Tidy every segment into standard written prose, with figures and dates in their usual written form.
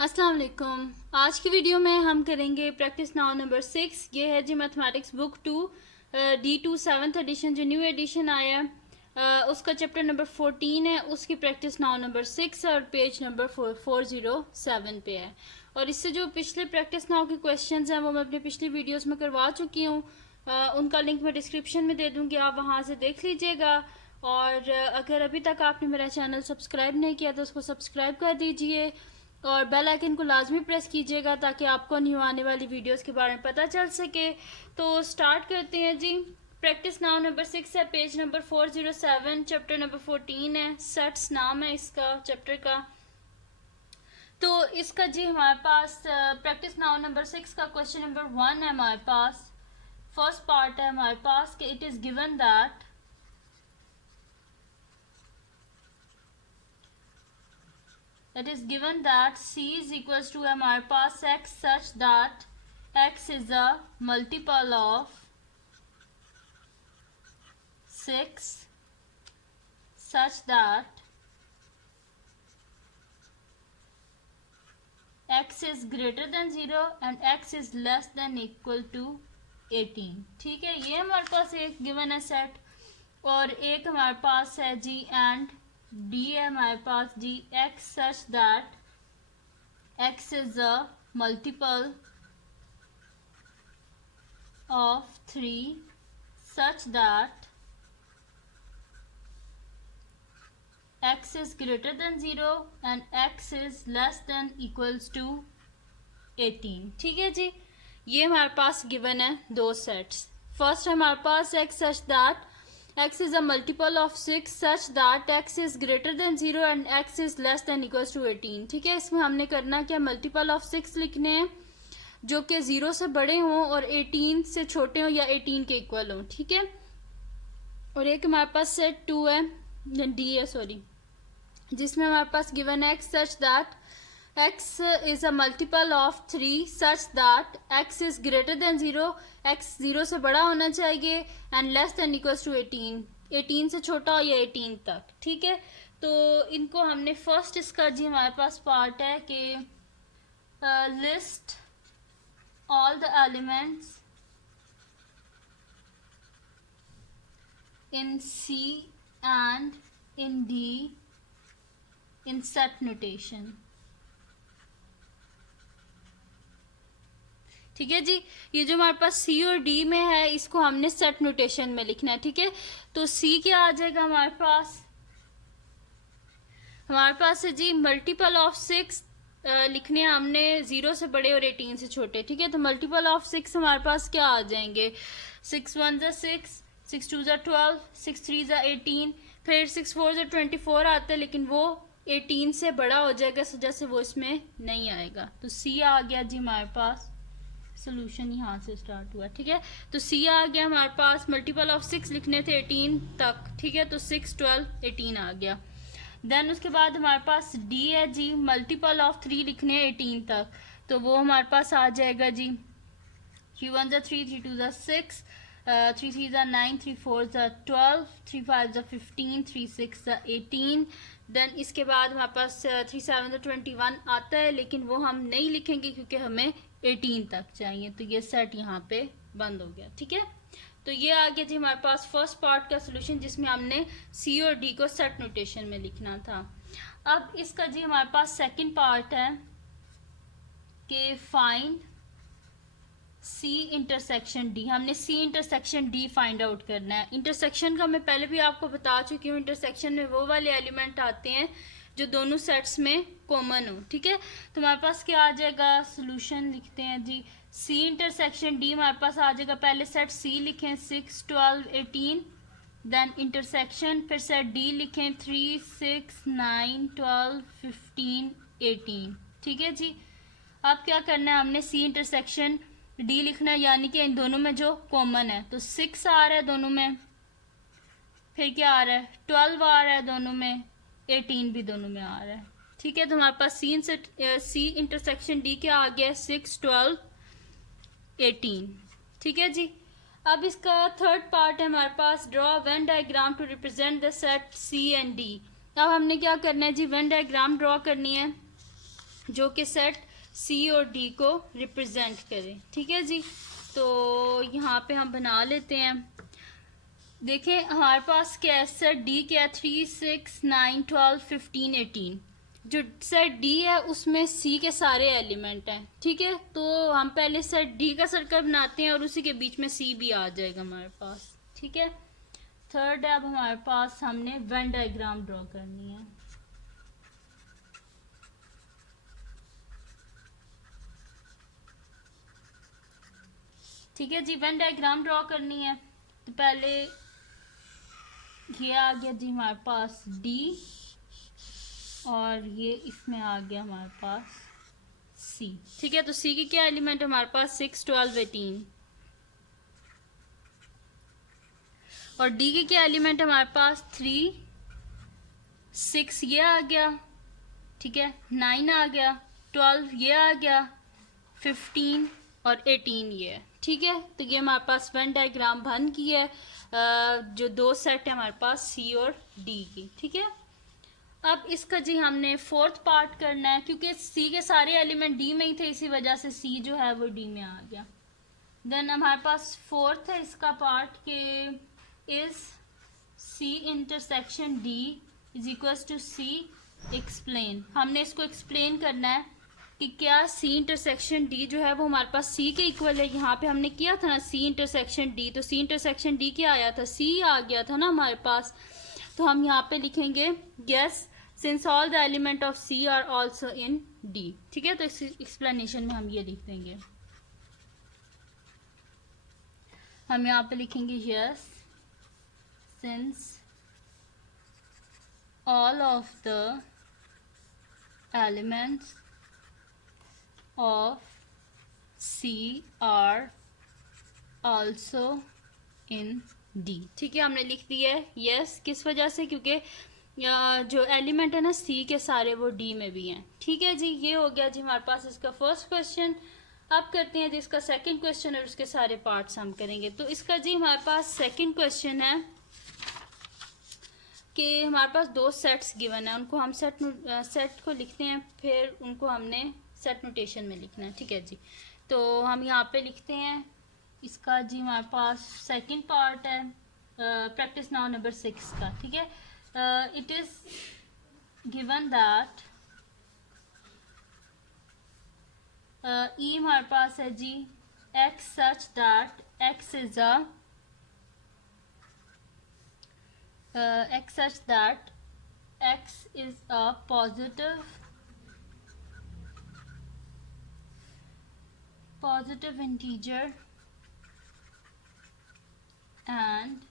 अस्सलाम वालेकुम। आज की वीडियो में हम करेंगे प्रैक्टिस नाउ नंबर 6। ये है जी mathematics book 2 D2 7th edition जो न्यू एडिशन आया है। उसका चैप्टर नंबर 14 है, उसकी प्रैक्टिस नाउ नंबर 6 और पेज नंबर 407 पे है। और इससे जो पिछले प्रैक्टिस नाउ के क्वेश्चंस हैं वो मैं अपनी पिछली वीडियोस में करवा चुकी हूँ। उनका लिंक मैं डिस्क्रिप्शन में दे दूँगी, आप वहाँ से देख लीजिएगा। और अगर अभी तक आपने मेरा चैनल सब्सक्राइब नहीं किया तो उसको सब्सक्राइब कर दीजिए और बेल आइकन को लाजमी प्रेस कीजिएगा ताकि आपको न्यू आने वाली वीडियोस के बारे में पता चल सके। तो स्टार्ट करते हैं जी। प्रैक्टिस नाउ नंबर 6 है, पेज नंबर 407, चैप्टर नंबर 14 है, सेट्स नाम है इसका चैप्टर का। तो इसका जी हमारे पास प्रैक्टिस नाउ नंबर 6 का क्वेश्चन नंबर 1 है हमारे पास। फर्स्ट पार्ट है हमारे पास कि it is given that C is equals to हमारे पास x such that x is a multiple of 6 such that x is greater than 0 and x is less than equal to 18। ठीक है, ये हमारे पास एक गिवन है सेट। और एक हमारे पास है जी एंड डी है हमारे पास जी x such that x is a multiple of 3 such that x is greater than 0 and x is less than equals to 18। ठीक है जी, ये हमारे पास गिवन है दो सेट्स। फर्स्ट है हमारे पास x such that x is a multiple of 6 such that x is greater than 0 and x is less than equals to 18। ठीक है, इसमें हमने करना क्या, मल्टीपल ऑफ 6 लिखने हैं जो कि 0 से बड़े हों और 18 से छोटे हों या 18 के इक्वल हों। ठीक है, और एक हमारे पास सेट 2 है, डी है सॉरी, जिसमें हमारे पास गिवन है x such that x is a multiple of 3 such that x is greater than 0, x 0 से बड़ा होना चाहिए and less than equals to 18, 18 से छोटा हो या 18 तक। ठीक है, तो इनको हमने फर्स्ट इसका जी हमारे पास पार्ट है कि list all the elements in C and in D in set notation। ठीक है जी, ये जो हमारे पास C और D में है इसको हमने सेट नोटेशन में लिखना है। ठीक है, तो C क्या आ जाएगा हमारे पास है जी मल्टीपल ऑफ 6 लिखने हैं हमने 0 से बड़े और 18 से छोटे। ठीक है, तो मल्टीपल ऑफ 6 हमारे पास क्या आ जाएंगे, 6 1 ज़ा 6, 6 2 ज़ा 12, 6 3 ज़ा 18, फिर 6 4 ज़ा 24 आता है लेकिन वो 18 से बड़ा हो जाएगा, इस वजह से वो इसमें नहीं आएगा। तो C आ गया जी हमारे पास, सोल्यूशन यहाँ से स्टार्ट हुआ। ठीक है, तो C आ गया हमारे पास, मल्टीपल ऑफ 6 लिखने थे 18 तक। ठीक है, तो 6 12 18 आ गया। देन उसके बाद हमारे पास D है जी, मल्टीपल ऑफ 3 लिखने 18 तक, तो वो हमारे पास आ जाएगा जी 3 1 ज़ा 3, 3 2 ज़ा 6, 3 3 ज़ा 9, 3 4 ज़ा 12, 3 5 ज़ा 15, 3 6 ज़ा 18। देन इसके बाद हमारे पास 3 7 ज़ा 21 आता है लेकिन वो हम नहीं लिखेंगे क्योंकि हमें 18 तक चाहिए, तो ये सेट यहाँ पे बंद हो गया। ठीक है, तो ये आ गया जी हमारे पास फर्स्ट पार्ट का सोल्यूशन जिसमें हमने C और D को सेट नोटेशन में लिखना था। अब इसका जी हमारे पास सेकंड पार्ट है कि फाइंड C इंटरसेक्शन D। हमने C intersection D find out करना है। इंटरसेक्शन का मैं पहले भी आपको बता चुकी हूँ, इंटरसेक्शन में वो वाले एलिमेंट आते हैं जो दोनों सेट्स में कॉमन हो। ठीक है, तो हमारे पास क्या आ जाएगा, सोल्यूशन लिखते हैं जी C इंटरसेक्शन D हमारे पास आ जाएगा, पहले सेट C लिखें 6 12 18, देन इंटरसेक्शन फिर सेट D लिखें 3 6 9 12 15 18। ठीक है जी, अब क्या करना है, हमने C इंटरसेक्शन D लिखना है यानी कि इन दोनों में जो कॉमन है, तो 6 आ रहा है दोनों में, फिर क्या आ रहा है 12 आ रहा है दोनों में, 18 भी दोनों में आ रहा है। ठीक है, तो हमारे पास C इंटरसेक्शन D क्या आ गया, 6 12 18। ठीक है जी, अब इसका थर्ड पार्ट है हमारे पास, draw Venn diagram to represent the set C and D। अब हमने क्या करना है जी, वेन डायग्राम ड्रॉ करनी है जो कि सेट सी और डी को रिप्रेजेंट करे। ठीक है जी, तो यहाँ पे हम बना लेते हैं। देखें हमारे पास क्या है, सेट डी क्या है, 3, 6, 9, 12, 15, 18। जो सेट डी है उसमें सी के सारे एलिमेंट हैं। ठीक है, तो हम पहले सेट डी का सर्कल बनाते हैं और उसी के बीच में सी भी आ जाएगा हमारे पास। ठीक है, थर्ड है, अब हमारे पास हमने वेन डायग्राम ड्रॉ करनी है। ठीक है जी, वेन डायग्राम ड्रॉ करनी है। तो पहले ये आ गया जी हमारे पास डी, और ये इसमें आ गया हमारे पास सी। ठीक है, तो सी की क्या एलिमेंट है हमारे पास, 6, 12, 18। और डी की क्या एलिमेंट है हमारे पास, 3, 6 ये आ गया। ठीक है, 9 आ गया, 12 ये आ गया, 15 और 18 ये है। ठीक है, तो ये हमारे पास वेन डायग्राम बन की है, जो दो सेट है हमारे पास सी और डी की। ठीक है, अब इसका जी हमने फोर्थ पार्ट करना है, क्योंकि सी के सारे एलिमेंट डी में ही थे, इसी वजह से सी जो है वो डी में आ गया। देन हमारे पास फोर्थ है इसका पार्ट के is C intersection D is equal to C explain. हमने इसको एक्सप्लेन करना है कि क्या सी इंटरसेक्शन डी जो है वो हमारे पास सी के इक्वल है। यहाँ पे हमने किया था ना सी इंटरसेक्शन डी, तो सी इंटरसेक्शन डी क्या आया था, सी आ गया था ना हमारे पास। तो हम यहाँ पे लिखेंगे yes since all the element of C are also in D. ठीक है, तो इस एक्सप्लेनेशन में हम ये लिख देंगे, हम यहाँ पे लिखेंगे yes since all of the elements of C are also in D। ठीक है, हमने लिख दिया है यस, किस वजह से, क्योंकि जो एलिमेंट है ना सी के सारे वो डी में भी हैं। ठीक है जी, ये हो गया जी हमारे पास इसका फर्स्ट क्वेश्चन। अब करते हैं जी इसका सेकंड क्वेश्चन और उसके सारे पार्ट्स हम करेंगे। तो इसका जी हमारे पास सेकंड क्वेश्चन है कि हमारे पास दो सेट्स गिवन है, उनको हम सेट को लिखते हैं, फिर उनको हमने सेट नोटेशन में लिखना है। ठीक है जी, तो हम यहाँ पे लिखते हैं इसका जी हमारे पास सेकंड पार्ट है प्रैक्टिस नाउ नंबर 6 का। ठीक है, it is given that E हमारे पास है जी X such that X is a positive integer and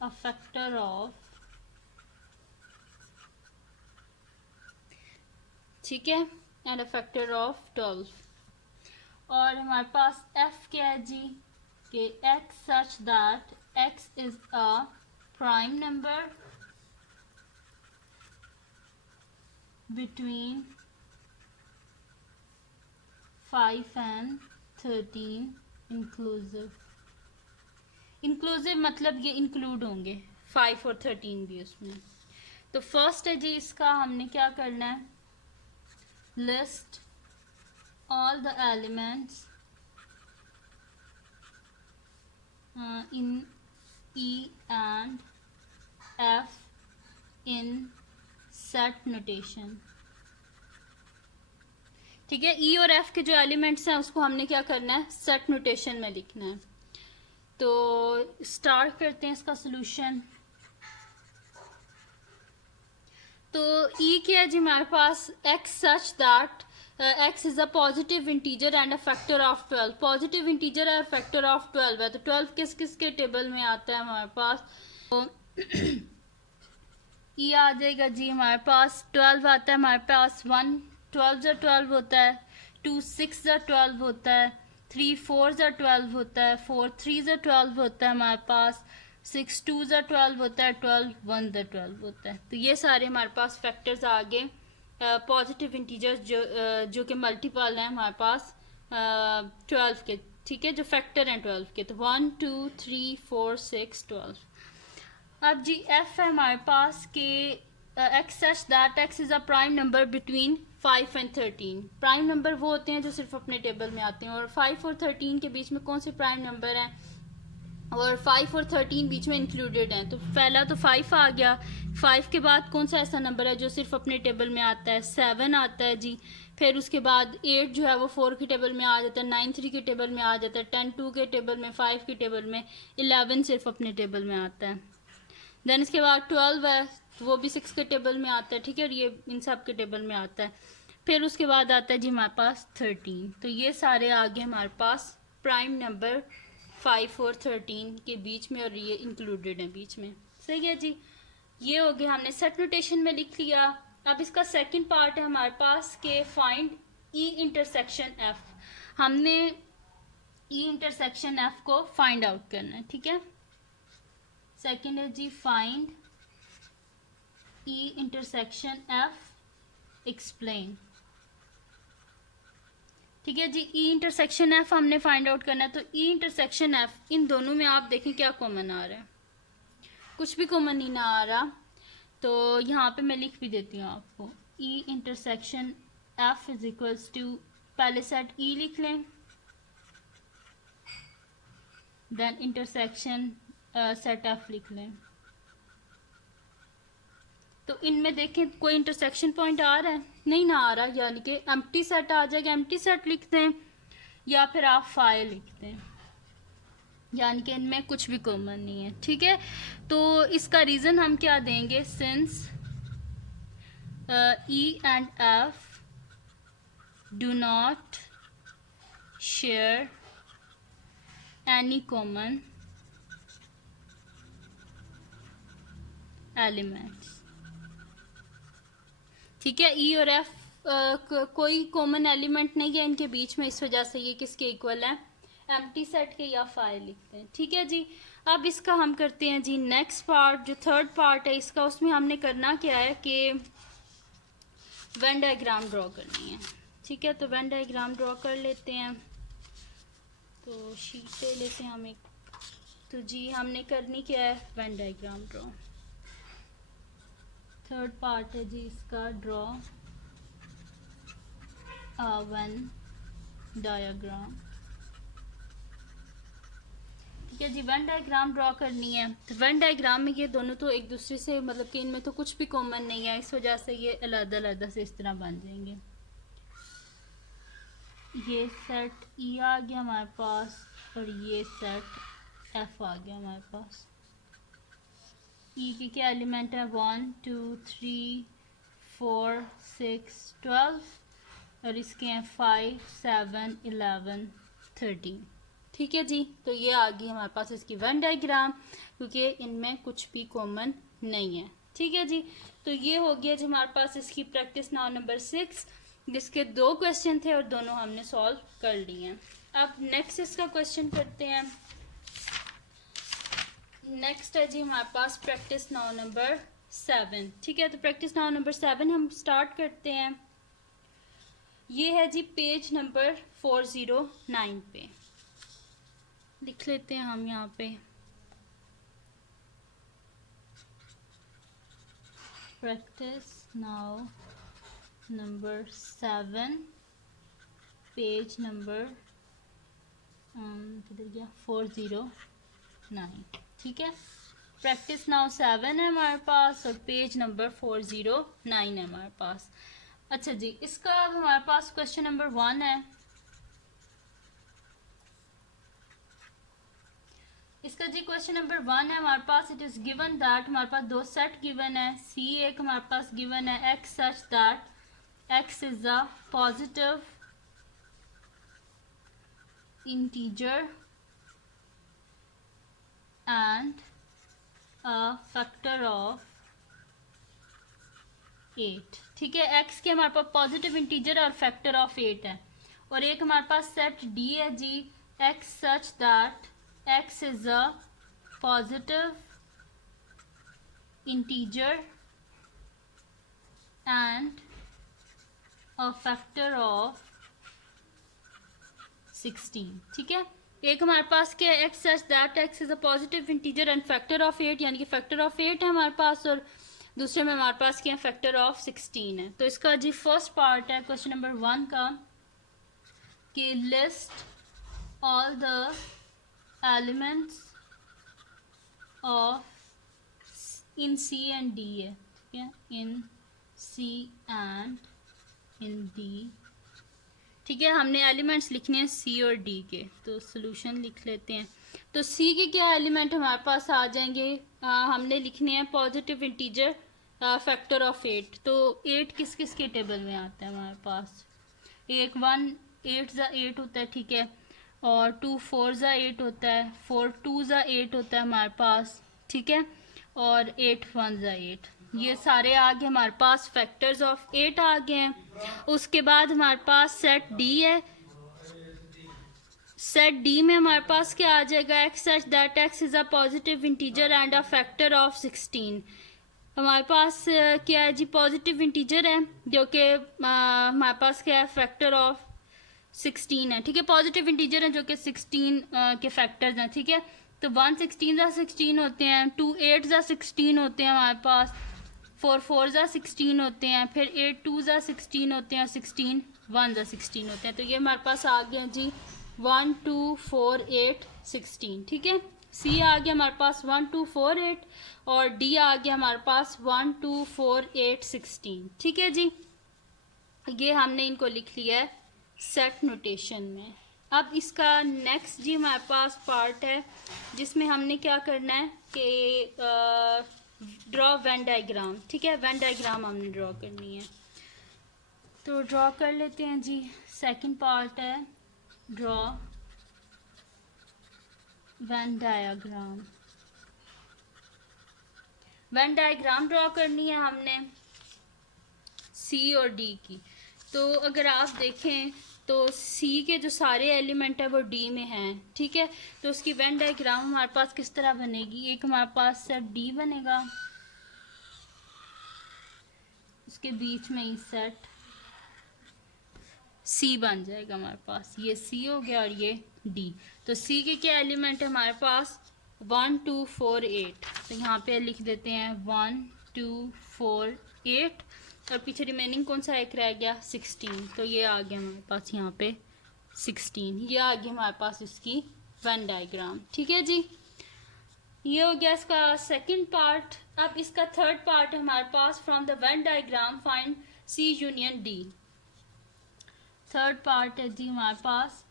a factor of, ठीक है, and a factor of 12। और हमारे पास f क्या है जी कि x such that x is a prime number between 5 and 13 inclusive. Inclusive मतलब ये इंक्लूड होंगे 5 और 13 भी उसमें। तो फर्स्ट है जी इसका हमने क्या करना है, list all the elements in E and F in set notation. ठीक है, ई और एफ के जो एलिमेंट्स हैं उसको हमने क्या करना है, सेट नोटेशन में लिखना है। तो स्टार्ट करते हैं इसका सोल्यूशन। तो ई क्या है जी हमारे पास, X such that X is a positive integer and a factor of 12। Positive integer है, फैक्टर ऑफ 12 है, तो 12 किस किस के टेबल में आता है हमारे पास, तो ई आ जाएगा जी हमारे पास 12 आता है हमारे पास, 1 12 जा 12 होता है, 2 6 जा 12 होता है, 3 4 जा 12 होता है, 4 3 जा 12 होता है हमारे पास, 6 2 जा 12 होता है, 12 1 जा 12 होता है। तो ये सारे हमारे पास फैक्टर्स आ गए पॉजिटिव इंटीजर्स जो कि मल्टीपल हैं हमारे पास 12 के। ठीक है, जो फैक्टर हैं 12 के, तो 1 2 3 4 6 12। अब जी एफ है हमारे पास के x such that X is a prime number between 5 and 13। Prime number वो होते हैं जो सिर्फ अपने टेबल में आते हैं, और 5 और 13 के बीच में कौन से प्राइम नंबर हैं, और 5 और 13 बीच में इंक्लूडेड हैं। तो पहला तो 5 आ गया, 5 के बाद कौन सा ऐसा नंबर है जो सिर्फ अपने टेबल में आता है, 7 आता है जी। फिर उसके बाद 8 जो है वो 4 के टेबल में आ जाता है, 9 3 के टेबल में आ जाता है, 10 2 के टेबल में, 5 के टेबल में, 11 सिर्फ अपने टेबल में आता है। देन इसके बाद 12 है, वो भी 6 के टेबल में आता है, ठीक है, और ये इन सब के टेबल में आता है। फिर उसके बाद आता है जी हमारे पास 13। तो ये सारे आ गए हमारे पास प्राइम नंबर 5 और 13 के बीच में, और ये इंक्लूडेड है बीच में। सही है जी, ये हो गया, हमने सेट नोटेशन में लिख लिया। अब इसका सेकंड पार्ट है हमारे पास के फाइंड ई इंटरसेक्शन एफ। हमने ई इंटरसेक्शन एफ को फाइंड आउट करना है, ठीक है। सेकंड है जी find E intersection F explain, ठीक है जी। ई इंटरसेक्शन एफ हमने फाइंड आउट करना है। तो ई इंटरसेक्शन एफ, इन दोनों में आप देखें क्या कॉमन आ रहा है, कुछ भी कॉमन नहीं ना आ रहा। तो यहाँ पे मैं लिख भी देती हूँ आपको, E intersection F is equals to, पहले सेट ई लिख लें, देन इंटरसेक्शन सेट एफ लिख लें। तो इनमें देखें कोई इंटरसेक्शन पॉइंट आ रहा है, नहीं ना आ रहा, यानी कि एम्प्टी सेट आ जाएगा, एम्प्टी सेट लिखते हैं, या फिर आप फाइल लिखते हैं, यानी कि इनमें कुछ भी कॉमन नहीं है, ठीक है। तो इसका रीज़न हम क्या देंगे, since E and F do not share any common elements, ठीक है। ई और एफ कोई कॉमन एलिमेंट नहीं है इनके बीच में, इस वजह से ये किसके इक्वल है, एम्प्टी सेट के, या फाइल लिखते हैं, ठीक है जी। अब इसका हम करते हैं जी नेक्स्ट पार्ट, जो थर्ड पार्ट है इसका, उसमें हमने करना क्या है कि वेन डायग्राम ड्रॉ करनी है, ठीक है। तो वेन डायग्राम ड्रॉ कर लेते हैं। तो शीट ले लेते हैं हम एक, तो जी हमने करनी क्या है, when diagram draw. Third part है जी इसका, ड्रॉ वेन डायग्राम, ठीक है जी। वेन डायग्राम ड्रॉ करनी है। तो वेन डायग्राम में ये दोनों तो एक दूसरे से, मतलब कि इनमें तो कुछ भी कॉमन नहीं है, इस वजह से ये अलग-अलग से इस तरह बन जाएंगे। ये सेट ई आ गया हमारे पास, और ये सेट एफ आ गया हमारे पास। ई के क्या एलिमेंट है, 1 2 3 4 6 12, और इसके हैं 5 7 11 13, ठीक है जी। तो ये आ गई हमारे पास इसकी वेन डायग्राम, क्योंकि इनमें कुछ भी कॉमन नहीं है, ठीक है जी। तो ये हो गया जी हमारे पास इसकी प्रैक्टिस नाउ नंबर 6, जिसके 2 क्वेश्चन थे और दोनों हमने सॉल्व कर लिए हैं। अब नेक्स्ट इसका क्वेश्चन करते हैं। नेक्स्ट है जी हमारे पास प्रैक्टिस नाउ नंबर 7, ठीक है। तो प्रैक्टिस नाउ नंबर 7 हम स्टार्ट करते हैं। ये है जी पेज नंबर 409 पे, लिख लेते हैं हम यहाँ पे, practice now number 7, page number किधर गया, 409, ठीक है। प्रैक्टिस नाउ 7 है हमारे पास, और पेज नंबर 409 है हमारे पास। अच्छा जी, इसका अब हमारे पास क्वेश्चन नंबर 1 है। इसका जी क्वेश्चन नंबर 1 है हमारे पास, इट इज गिवन दैट, हमारे पास 2 सेट गिवन है, सी एक हमारे पास गिवन है, X such that X is a positive integer and a factor of 8, ठीक है। एक्स के हमारे पास पॉजिटिव इंटीजर और फैक्टर ऑफ 8 है, और एक हमारे पास सेट डी है जी, X such that x is a positive integer and a factor of 16, ठीक है। एक हमारे पास क्या है, x such that x is a positive integer and factor of 8, यानी कि factor of 8 है हमारे पास, और दूसरे में हमारे पास क्या फैक्टर ऑफ 16 है। तो इसका जी फर्स्ट पार्ट है क्वेश्चन नंबर 1 का कि list all the elements of in C and D है, ठीक है, इन सी एंड इन डी। ठीक है, हमने एलिमेंट्स लिखने हैं सी और डी के, तो सोल्यूशन लिख लेते हैं। तो सी के क्या एलिमेंट हमारे पास आ जाएंगे, हमने लिखने हैं पॉजिटिव इंटीजर फैक्टर ऑफ 8। तो 8 किस किस के टेबल में आता है हमारे पास, 1 8 ज़ा 8 होता है, ठीक है, और 2 4 ज़ा 8 होता है, 4 2 ज़ा 8 होता है हमारे पास, ठीक है, और 8 1 ज़ा 8। ये सारे आ गए हमारे पास, फैक्टर्स ऑफ 8 आ गए हैं। उसके बाद हमारे पास सेट डी है। सेट डी में हमारे पास क्या आ जाएगा, x such that x is a positive integer and a factor of 16। हमारे पास क्या है जी, पॉजिटिव इंटीजर है जो कि हमारे पास क्या है, फैक्टर ऑफ 16 है, ठीक है, पॉजिटिव इंटीजर है जो कि 16 के फैक्टर्स हैं, ठीक है। तो 1 16 ज़ा 16 होते हैं, 2 8 ज़ा 16 होते हैं हमारे पास, 4 4 ज़ा 16 होते हैं, फिर 8 2 ज़ा 16 होते हैं, 16 1 ज़ा 16 होते हैं। तो ये हमारे पास आ गया जी 1 2 4 8 16, ठीक है। सी आ गया हमारे पास 1 2 4 8 और डी आ गया हमारे पास 1 2 4 8 16, ठीक है जी। ये हमने इनको लिख लिया है सेट नोटेशन में। अब इसका नेक्स्ट जी हमारे पास पार्ट है जिसमें हमने क्या करना है कि ड्रॉ वेन डायग्राम, ठीक है, वेन डायग्राम हमने ड्रॉ करनी है। तो ड्रॉ कर लेते हैं जी। सेकंड पार्ट है draw Venn diagram. When diagram draw करनी है हमने सी और डी की। तो अगर आप देखें तो सी के जो सारे एलिमेंट है वो डी में हैं, ठीक है। तो उसकी वेन डायग्राम हमारे पास किस तरह बनेगी, एक हमारे पास सेट डी बनेगा, उसके बीच में ही सेट सी बन जाएगा हमारे पास, ये सी हो गया और ये डी। तो सी के क्या एलिमेंट है हमारे पास 1 2 4 8। तो यहाँ पे लिख देते हैं 1 2 4 8 और पीछे रिमेनिंग कौन सा एक रह गया 16। तो ये आ गया हमारे पास यहाँ पे 16, ये आ गया हमारे पास इसकी वेन डायग्राम, ठीक है जी। ये हो गया इसका सेकंड पार्ट। अब इसका थर्ड पार्ट है हमारे पास from the Venn diagram find C union D. Third part है जी हमारे पास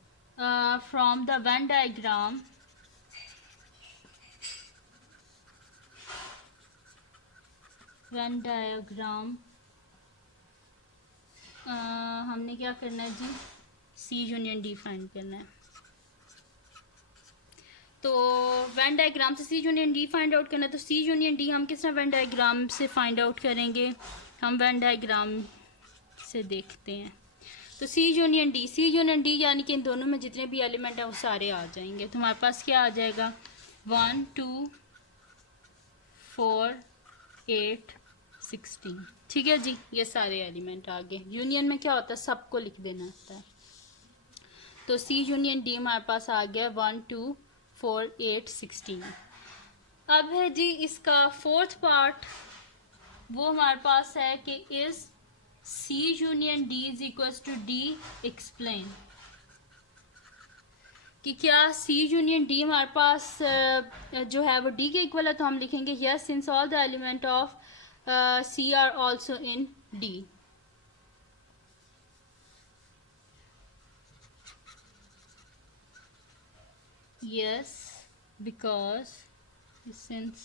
फ्रॉम द वेन डायग्राम हमने क्या करना है जी, सी यूनियन डी फाइंड करना है। तो वेन डायग्राम से C union D find out करना है। तो सी यूनियन डी हम किस तरह वेन डायग्राम से फाइंड आउट करेंगे, हम वेन डायग्राम से देखते हैं। तो सी यूनियन डी यानी कि इन दोनों में जितने भी एलिमेंट हैं वो सारे आ जाएंगे। तो हमारे पास क्या आ जाएगा 1 2 4 8 16, ठीक है जी। ये सारे एलिमेंट आ गए। यूनियन में क्या होता है, सबको लिख देना होता है। तो सी यूनियन डी हमारे पास आ गया 1 2 4 8 16। अब है जी इसका फोर्थ पार्ट, वो हमारे पास है कि is C union D is equal to D explain, कि क्या सी यूनियन डी हमारे पास जो है वो डी के इक्वल है। तो हम लिखेंगे yes since all the element of C are also in D. Yes, because since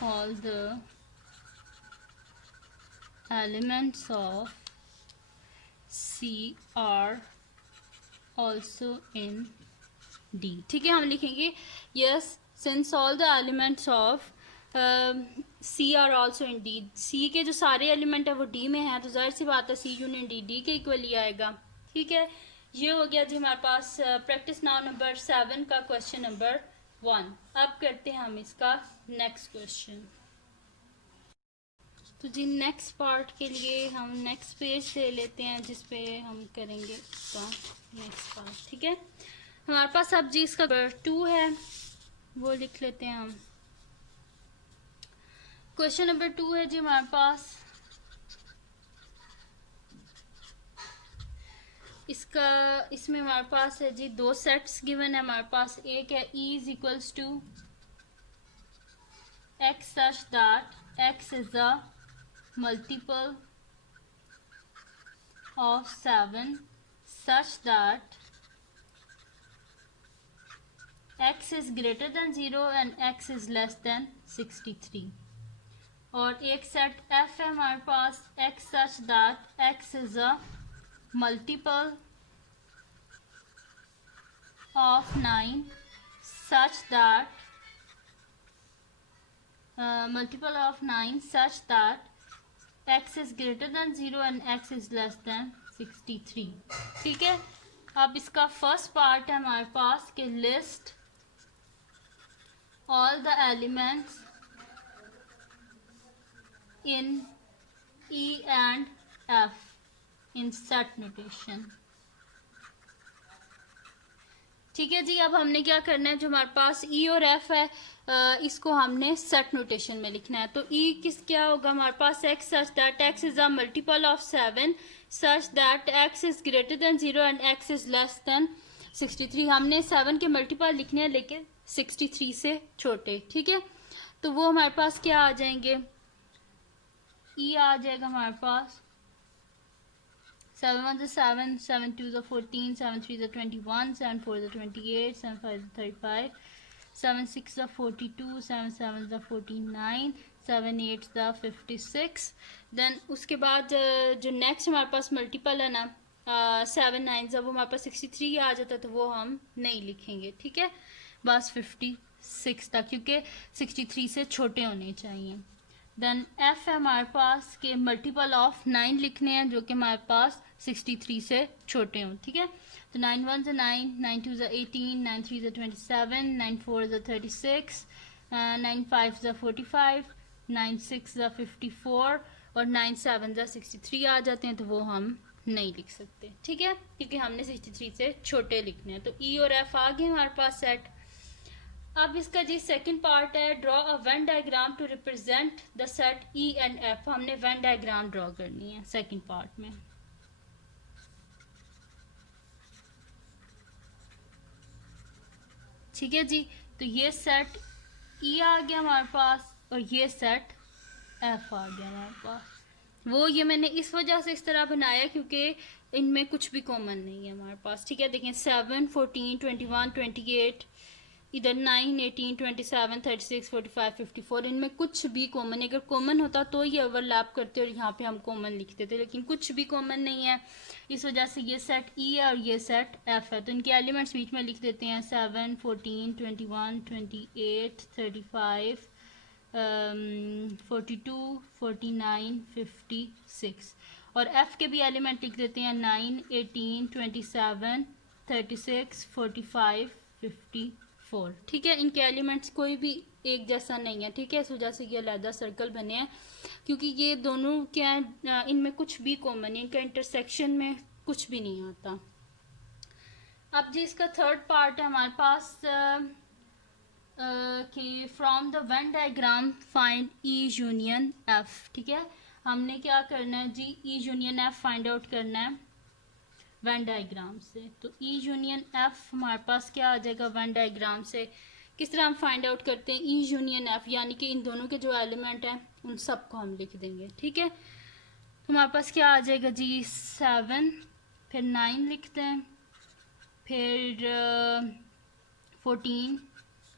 all the elements of C are also in D, ठीक है। हम लिखेंगे yes since all the elements of C are also in D। C के जो सारे element है वो D में है, तो जाहिर सी बात है C यूनियन D D के इक्वल ही आएगा, ठीक है। ये हो गया जी हमारे पास प्रैक्टिस नाउ नंबर 7 का क्वेश्चन नंबर 1। अब करते हैं हम इसका नेक्स्ट क्वेश्चन। तो जी नेक्स्ट पार्ट के लिए हम नेक्स्ट पेज ले लेते हैं जिस पे हम करेंगे इसका नेक्स्ट पार्ट, ठीक है। हमारे पास अब जी इसका 2 है, वो लिख लेते हैं हम। क्वेश्चन नंबर 2 है जी हमारे पास। इसमें हमारे पास है जी दो सेट्स गिवन है हमारे पास। एक है E is equals to x such that x is a multiple of 7 such that x is greater than 0 and x is less than 63। और एक सेट f है हमारे पास x such that x is a multiple of 9 such that multiple of 9 such that x is greater than 0 and x is less than 63। ठीक है, अब इसका first part है हमारे पास कि list all the elements in E and F in set notation। ठीक है जी, अब हमने क्या करना है, जो हमारे पास E और F है इसको हमने सेट नोटेशन में लिखना है। तो E क्या होगा हमारे पास, x such that x is a multiple of 7 such that x is greater than 0 and x is less than 63। हमने 7 के मल्टीपल लिखने हैं लेकिन 63 से छोटे। ठीक है, तो वो हमारे पास क्या आ जाएंगे, E आ जाएगा हमारे पास 7 1 is 7, 7 2 is 14, 7 3 is 21, 7 4 is 28, 7 5 is 35, 7 6 is 42, 7 7 is 49, 7 8 is 56। Then उसके बाद जो नेक्स्ट हमारे पास मल्टीपल है ना 7 9 जब वो हमारे पास 63 आ जाता है तो वो हम नहीं लिखेंगे। ठीक है, बस 56 तक, क्योंकि 63 से छोटे होने चाहिए। देन एफ है हमारे पास के मल्टीपल ऑफ 9 लिखने हैं जो कि हमारे पास 63 से छोटे हों। ठीक है, तो 9 1 is 9, 9 2 is 18, 9 3 is 27, 9 4 is 36, 9 5 is 45, 9 6 is 54 और 9 7 is 63 आ जाते हैं तो वो हम नहीं लिख सकते। ठीक है, क्योंकि हमने 63 से छोटे लिखने हैं। तो ई और एफ आ गए हमारे पास सेट। अब इसका जी सेकंड पार्ट है, draw a Venn diagram to represent the set E and F. हमने वेन डायग्राम ड्रॉ करनी है सेकंड पार्ट में। ठीक है जी, तो ये सेट ई आ गया हमारे पास और ये सेट एफ आ गया हमारे पास। वो ये मैंने इस वजह से इस तरह बनाया क्योंकि इनमें कुछ भी कॉमन नहीं है हमारे पास। ठीक है, देखें 7 14 21 28, इधर 9 18 27 36 45 54, इनमें कुछ भी कॉमन, अगर कॉमन होता तो ये ओवरलैप करते और यहाँ पे हम कॉमन लिखते थे, लेकिन कुछ भी कॉमन नहीं है। इस वजह से ये सेट ई है और ये सेट एफ है। तो इनके एलिमेंट्स बीच में लिख देते हैं 7 14 21 28 35 42 49 56 और एफ के भी एलिमेंट लिख देते हैं 9 18 27 36 45 54। ठीक है, इनके एलिमेंट्स कोई भी एक जैसा नहीं है। ठीक है, इस वजह से ये अलग सर्कल बने हैं क्योंकि ये दोनों क्या है, इनमें कुछ भी कॉमन है, इनका इंटरसेक्शन में कुछ भी नहीं आता। अब जी इसका थर्ड पार्ट है हमारे पास कि from the Venn diagram find E union F. ठीक है, हमने क्या करना है जी, E union F find out करना है वेन डायग्राम से। तो ई यूनियन एफ हमारे पास क्या आ जाएगा वेन डायग्राम से। किस तरह हम फाइंड आउट करते हैं ई यूनियन एफ, यानी कि इन दोनों के जो एलिमेंट हैं उन सबको हम लिख देंगे। ठीक है, तो हमारे पास क्या आ जाएगा जी 7, फिर 9 लिखते हैं, फिर 14,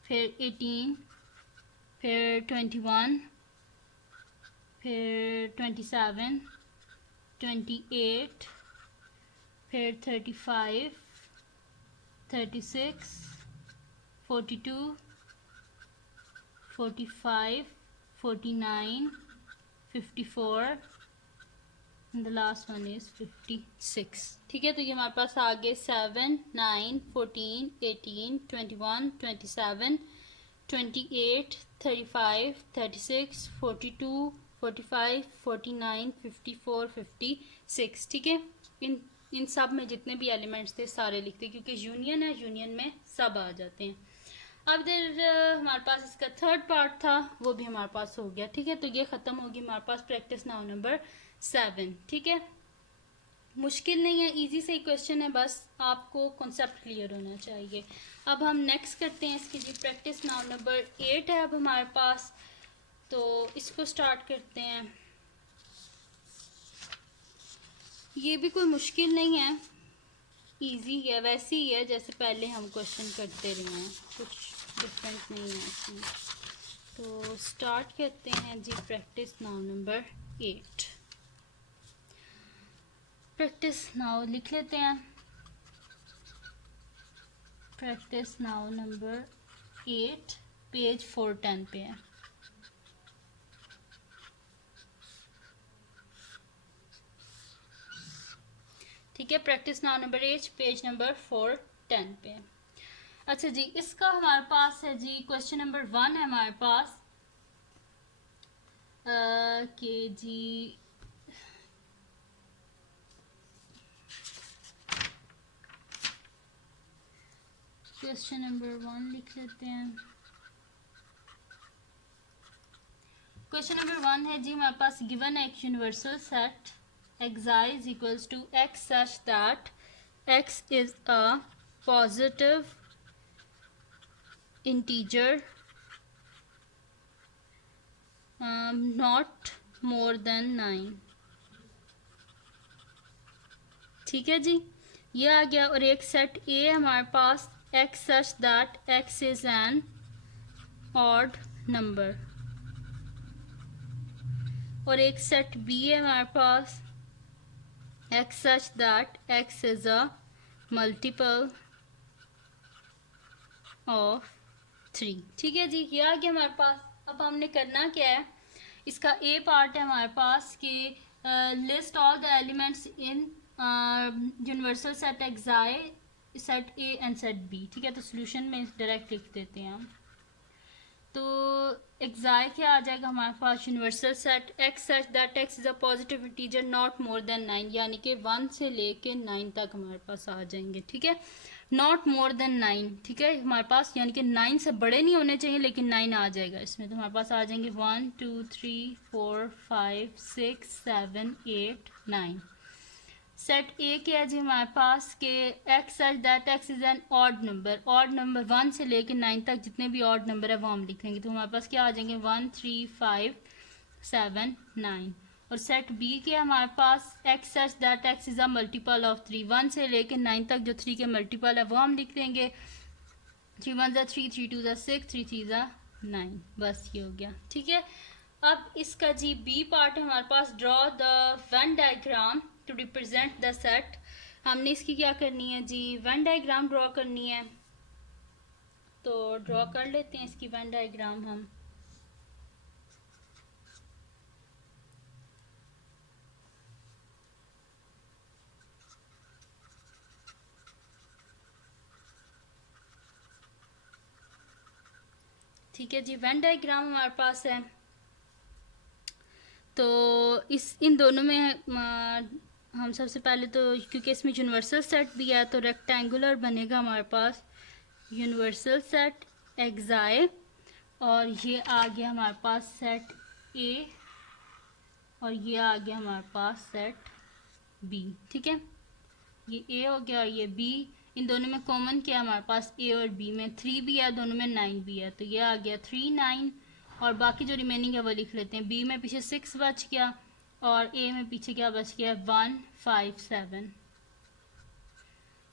फिर 18, फिर 21, फिर 27, 28, फिर 35, 36, 42, 45, 49, 54 and the last one is 56। ठीक है, तो ये हमारे पास आगे 7 9 14 18 21 27 28 35 36 42 45 49 54 56। ठीक है, इन सब में जितने भी एलिमेंट्स थे सारे लिखते क्योंकि यूनियन है, यूनियन में सब आ जाते हैं। अब इधर हमारे पास इसका थर्ड पार्ट था, वो भी हमारे पास हो गया। ठीक है, तो ये ख़त्म होगी हमारे पास प्रैक्टिस नाउ नंबर 7। ठीक है, मुश्किल नहीं है, इजी से ही क्वेश्चन है, बस आपको कॉन्सेप्ट क्लियर होना चाहिए। अब हम नेक्स्ट करते हैं इसकी जी, प्रैक्टिस नाउ नंबर 8 है अब हमारे पास, तो इसको स्टार्ट करते हैं। ये भी कोई मुश्किल नहीं है, इजी है, वैसे ही है जैसे पहले हम क्वेश्चन करते रहे हैं, कुछ डिफरेंट नहीं है इसमें। तो स्टार्ट करते हैं जी practice now number 8। Practice now लिख लेते हैं, प्रैक्टिस नाउ नंबर 8 पेज 410 पे है। ठीक है, practice now number 8 page number 410 पे है। अच्छा जी, इसका हमारे पास है जी क्वेश्चन नंबर 1 है हमारे पास के जी क्वेश्चन नंबर 1 लिख लेते हैं। क्वेश्चन नंबर 1 है जी हमारे पास, गिवन एक universal set xi is equals to x such that x is a positive integer not more than 9। ठीक है जी, ये आ गया। और एक सेट ए है हमारे पास, x such that x is an odd number। और एक सेट बी है हमारे पास, x such that x is a multiple of 3। ठीक है जी, ये आ गया हमारे पास। अब हमने करना क्या है, इसका ए पार्ट है हमारे पास कि list all the elements in universal set एक्साई set A and set B. ठीक है, तो सोल्यूशन में डायरेक्ट लिख देते हैं हम। तो एक्साई क्या आ जाएगा हमारे पास, universal set X such that X is a positive integer not more than 9, यानी कि 1 से लेके 9 तक हमारे पास आ जाएंगे। ठीक है, नॉट मोर देन 9। ठीक है हमारे पास, यानी कि 9 से बड़े नहीं होने चाहिए, लेकिन 9 आ जाएगा इसमें। तो हमारे पास आ जाएंगे 1 2 3 4 5 6 7 8 9। सेट ए क्या है जी हमारे पास के x such that X is an odd number. Odd number 1 से लेकर 9 तक जितने भी ऑड नंबर है वो हम लिखेंगे। तो हमारे पास क्या आ जाएंगे 1 3 5 7 9। और सेट बी के हमारे पास X such that X is a multiple of 3। 1 से लेकर 9 तक जो 3 के मल्टीपल है वो हम लिख देंगे। 3 1 ज़ा 3 3 2 ज़ा 6 3 3 ज़ा 9। बस ये हो गया। ठीक है, अब इसका जी बी पार्ट है हमारे पास, draw the Venn diagram to represent the set. हमने इसकी क्या करनी है जी, वेन डायग्राम ड्रॉ करनी है। तो ड्रॉ कर लेते हैं इसकी वेन डायग्राम हम। ठीक है जी, वेन डायग्राम हमारे पास है। तो इन दोनों में हम सबसे पहले तो, क्योंकि इसमें यूनिवर्सल सेट भी है, तो रेक्टेंगुलर बनेगा हमारे पास यूनिवर्सल सेट एक्साई। और ये आ गया हमारे पास सेट ए, और ये आ गया हमारे पास सेट बी। ठीक है, ये ए हो गया और ये बी। इन दोनों में कॉमन क्या है हमारे पास, ए और बी में 3 भी है, दोनों में 9 भी है। तो ये आ गया 3 9। और बाकी जो रिमेनिंग है वो लिख लेते हैं। बी में पीछे 6 बच गया, और ए में पीछे क्या बच गया 1 5 7।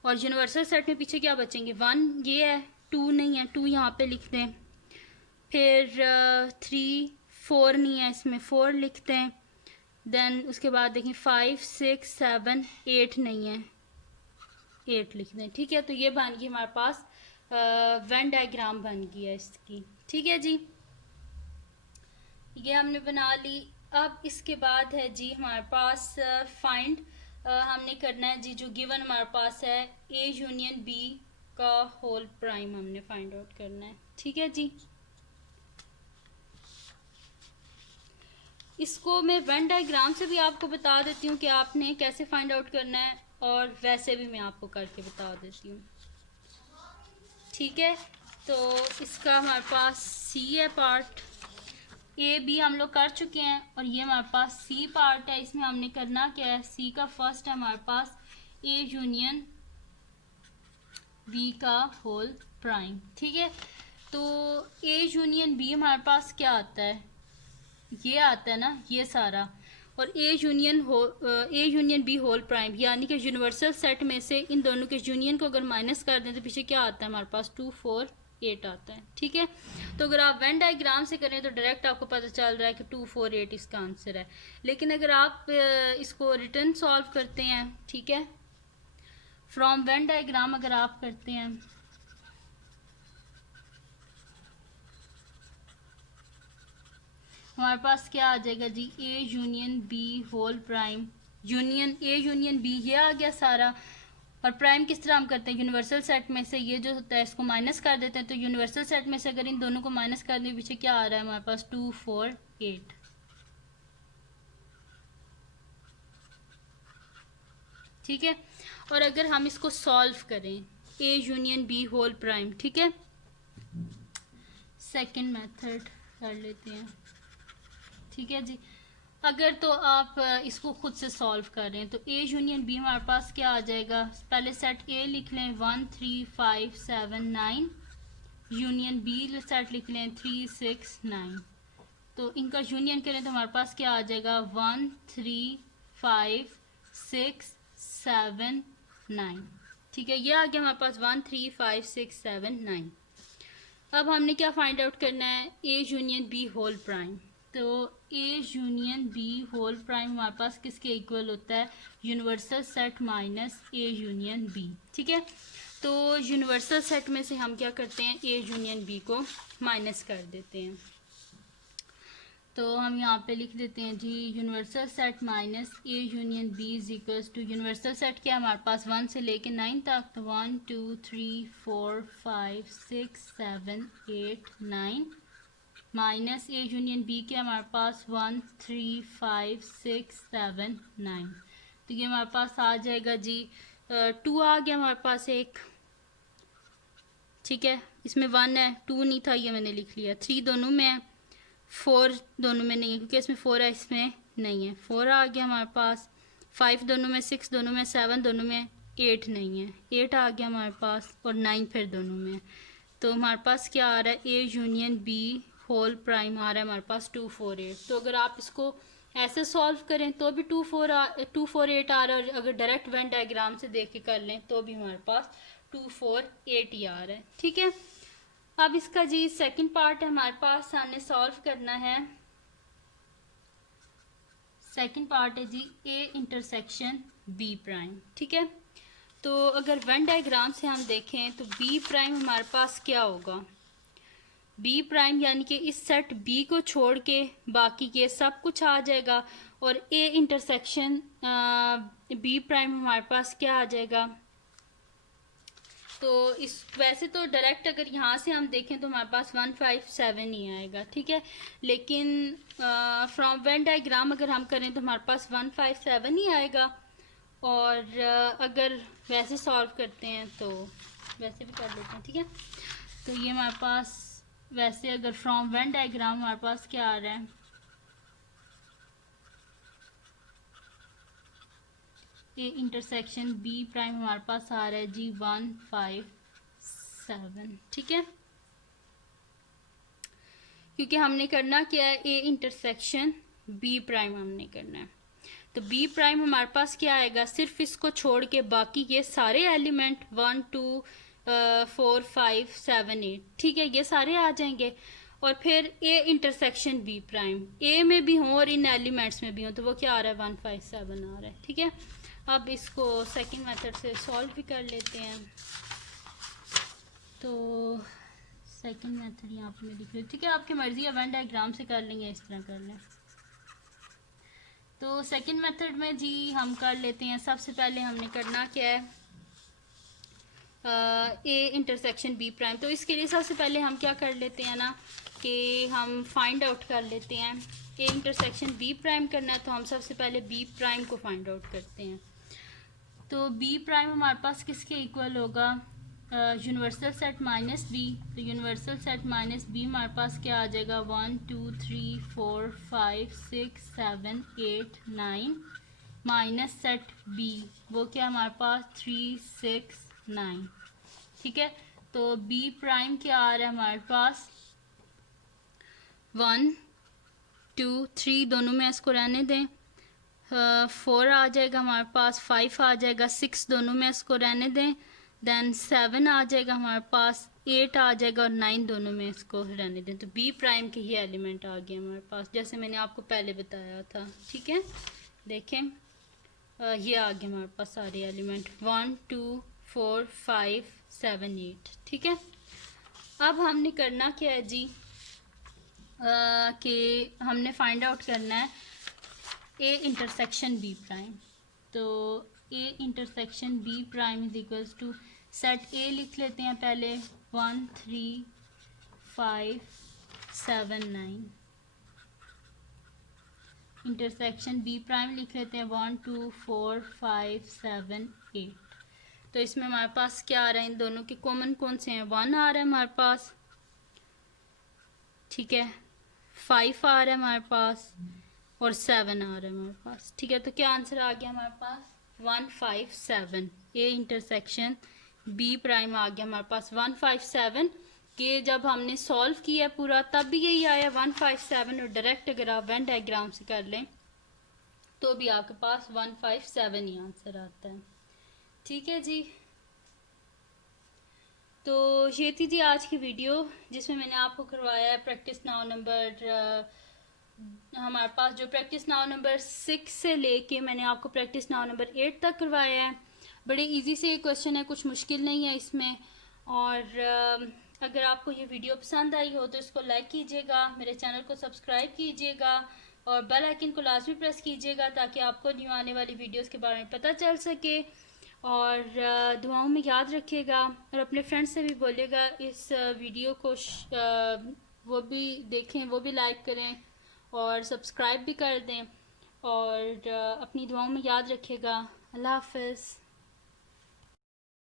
और यूनिवर्सल सेट में पीछे क्या बचेंगे 1, ये है, 2 नहीं है, 2 यहाँ पे लिख दें। फिर 3 4 नहीं है, इसमें 4 लिखते हैं। देन उसके बाद देखें 5 6 7 8 नहीं है, 8 लिख दें। ठीक है, तो ये बन गई हमारे पास वेन डायग्राम बन गई है इसकी। ठीक है जी, ये हमने बना ली। अब इसके बाद है जी हमारे पास फाइंड, हमने करना है जी जो गिवन हमारे पास है ए यूनियन बी का होल प्राइम हमने फाइंड आउट करना है। ठीक है जी, इसको मैं वेन डायग्राम से भी आपको बता देती हूँ कि आपने कैसे फाइंड आउट करना है, और वैसे भी मैं आपको करके बता देती हूँ। ठीक है, तो इसका हमारे पास सी है पार्ट, ए बी हम लोग कर चुके हैं और ये हमारे पास सी पार्ट है। इसमें हमने करना क्या है, सी का फर्स्ट है हमारे पास ए यूनियन बी का होल प्राइम, ठीक है। तो ए यूनियन बी हमारे पास क्या आता है, ये आता है ना ये सारा, और A union B whole prime यानी कि यूनिवर्सल सेट में से इन दोनों के यूनियन को अगर माइनस कर दें तो पीछे क्या आता है हमारे पास 2 4 8 आता है, ठीक है। तो अगर आप वेन डायग्राम से करें तो डायरेक्ट आपको पता चल रहा है कि 2 4 8 इसका आंसर है। लेकिन अगर आप इसको रिटर्न सॉल्व करते हैं, ठीक है, फ्रॉम वेन डायग्राम अगर आप करते हैं हमारे पास क्या आ जाएगा जी, A union B whole prime, union A union B ये आ गया सारा। और प्राइम किस तरह हम करते हैं, यूनिवर्सल सेट में से ये जो होता है इसको माइनस कर देते हैं। तो यूनिवर्सल सेट में से अगर इन दोनों को माइनस कर दें पीछे क्या आ रहा है हमारे पास 2 4 8, ठीक है। और अगर हम इसको सॉल्व करें A union B whole prime, ठीक है, सेकंड मेथड कर लेते हैं, ठीक है जी। अगर तो आप इसको खुद से सॉल्व कर रहे हैं तो ए यूनियन बी हमारे पास क्या आ जाएगा, पहले सेट ए लिख लें 1 3 5 7 9, यूनियन बी सेट लिख लें 3 6 9। तो इनका यूनियन करें तो हमारे पास क्या आ जाएगा 1 3 5 6 7 9, ठीक है। ये आ गया हमारे पास 1 3 5 6 7 9। अब हमने क्या फाइंड आउट करना है, A union B whole prime. तो A union B whole prime हमारे पास किसके इक्वल होता है, universal set minus A union B, ठीक है। तो यूनिवर्सल सेट में से हम क्या करते हैं, ए यूनियन बी को माइनस कर देते हैं। तो हम यहाँ पे लिख देते हैं जी universal set minus A union B is equals to, universal set क्या हमारे पास 1 से लेके 9 तक, तो 1 2 3 4 5 6 7 8 9 माइनस ए यूनियन बी के हमारे पास 1 3 5 6 7 9। तो ये हमारे पास आ जाएगा जी 2 आ गया हमारे पास एक, ठीक है। इसमें 1 है, 2 नहीं था, ये मैंने लिख लिया। 3 दोनों में है, 4 दोनों में नहीं है क्योंकि इसमें 4 है, इसमें नहीं है। 4 आ गया हमारे पास, 5 दोनों में, 6 दोनों में, 7 दोनों में, 8 नहीं है, 8 आ गया हमारे पास, और 9 फिर दोनों में। तो हमारे पास क्या आ रहा है, A union B whole prime आ रहा है हमारे पास 2 4 8। तो अगर आप इसको ऐसे सॉल्व करें तो भी 2 4 8 आ रहा है, और अगर डायरेक्ट वेन डायग्राम से देख के कर लें तो भी हमारे पास 2 4 8 ही आ रहा है, ठीक है। अब इसका जी सेकंड पार्ट है हमारे पास, हमने सॉल्व करना है। सेकंड पार्ट है जी ए इंटरसेक्शन बी प्राइम, ठीक है। तो अगर वेन डायग्राम से हम देखें तो बी प्राइम हमारे पास क्या होगा, बी प्राइम यानी कि इस सेट बी को छोड़ के बाकी के सब कुछ आ जाएगा, और ए इंटरसेक्शन बी प्राइम हमारे पास क्या आ जाएगा। तो इस वैसे तो डायरेक्ट अगर यहाँ से हम देखें तो हमारे पास 1 5 7 ही आएगा, ठीक है। लेकिन फ्रॉम वेन डायग्राम अगर हम करें तो हमारे पास 1 5 7 ही आएगा। और अगर वैसे सॉल्व करते हैं तो वैसे भी कर लेते हैं, ठीक है। तो ये हमारे पास वैसे अगर फ्रॉम वेन डायग्राम हमारे पास क्या आ रहा है, ए इंटरसेक्शन बी प्राइम हमारे पास आ रहा है जी 1 5 7, ठीक है। क्योंकि हमने करना क्या है, ए इंटरसेक्शन बी प्राइम हमने करना है। तो बी प्राइम हमारे पास क्या आएगा, सिर्फ इसको छोड़ के बाकी ये सारे एलिमेंट 1 2 4 5 7 8, ठीक है, ये सारे आ जाएंगे। और फिर ए इंटरसेक्शन बी प्राइम ए में भी हों और इन एलिमेंट्स में भी हों, तो वो क्या आ रहा है 1 5 7 आ रहा है, ठीक है। अब इसको सेकंड मेथड से सॉल्व भी कर लेते हैं। तो सेकंड मेथड यहाँ पे मैं लिख रही हूँ, ठीक है। आपकी मर्जी है, वेन डायग्राम से कर लेंगे, इस तरह कर लें। तो सेकंड मेथड में जी हम कर लेते हैं। सबसे पहले हमने करना क्या है, ए इंटरसेक्शन बी प्राइम। तो इसके लिए सबसे पहले हम क्या कर लेते हैं ना कि हम फाइंड आउट कर लेते हैं। ए इंटरसेक्शन बी प्राइम करना है तो हम सबसे पहले बी प्राइम को फाइंड आउट करते हैं। तो बी प्राइम हमारे पास किसके इक्वल होगा, यूनिवर्सल सेट माइनस बी, तो यूनिवर्सल सेट माइनस बी हमारे पास क्या आ जाएगा 1 2 3 4 5 6 7 8 9 माइनस सेट बी वो क्या हमारे पास 3 6 9। ठीक है, तो बी प्राइम क्या आ रहा है हमारे पास 1 2 3 दोनों में इसको रहने दें, 4 आ जाएगा हमारे पास, 5 आ जाएगा, 6 दोनों में इसको रहने दें, देन 7 आ जाएगा हमारे पास, 8 आ जाएगा और 9 दोनों में इसको रहने दें। तो बी प्राइम के ही एलिमेंट आ गए हमारे पास, जैसे मैंने आपको पहले बताया था। ठीक है, देखें ये आ गए हमारे पास सारे एलिमेंट 1 2 4 5 7 8। ठीक है, अब हमने करना क्या है जी कि हमने फाइंड आउट करना है ए इंटरसेक्शन बी प्राइम। तो A intersection B prime is equals to set A लिख लेते हैं पहले 1 3 5 7 9, इंटरसेक्शन बी प्राइम लिख लेते हैं 1 2 4 5 7 8। तो इसमें हमारे पास क्या आ रहा है, इन दोनों के कॉमन कौन से हैं, 1 आ रहा है हमारे पास, ठीक है, 5 आ रहा है हमारे पास और 7 आ रहा है हमारे पास। ठीक है, तो क्या आंसर आ गया हमारे पास 1 5 7। ए इंटरसेक्शन बी प्राइम आ गया हमारे पास 1 5 7 के जब हमने सॉल्व किया पूरा तब भी यही आया 1 5 7, और डायरेक्ट अगर आप वेन डायग्राम से कर लें तो भी आपके पास 1 5 7 ही आंसर आता है। ठीक है जी, तो ये थी जी आज की वीडियो जिसमें मैंने आपको करवाया है प्रैक्टिस नाउ नंबर हमारे पास जो प्रैक्टिस नाउ नंबर 6 से लेके मैंने आपको प्रैक्टिस नाउ नंबर 8 तक करवाया है। बड़े इजी से क्वेश्चन है, कुछ मुश्किल नहीं है इसमें। और अगर आपको ये वीडियो पसंद आई हो तो इसको लाइक कीजिएगा, मेरे चैनल को सब्सक्राइब कीजिएगा और बेल आइकन को लाजमी प्रेस कीजिएगा ताकि आपको न्यू आने वाली वीडियोस के बारे में पता चल सके। और दुआओं में याद रखिएगा और अपने फ्रेंड्स से भी बोलिएगा इस वीडियो को वो भी देखें, वो भी लाइक करें और सब्सक्राइब भी कर दें। और अपनी दुआओं में याद रखिएगा। अल्लाह हाफ़िज़।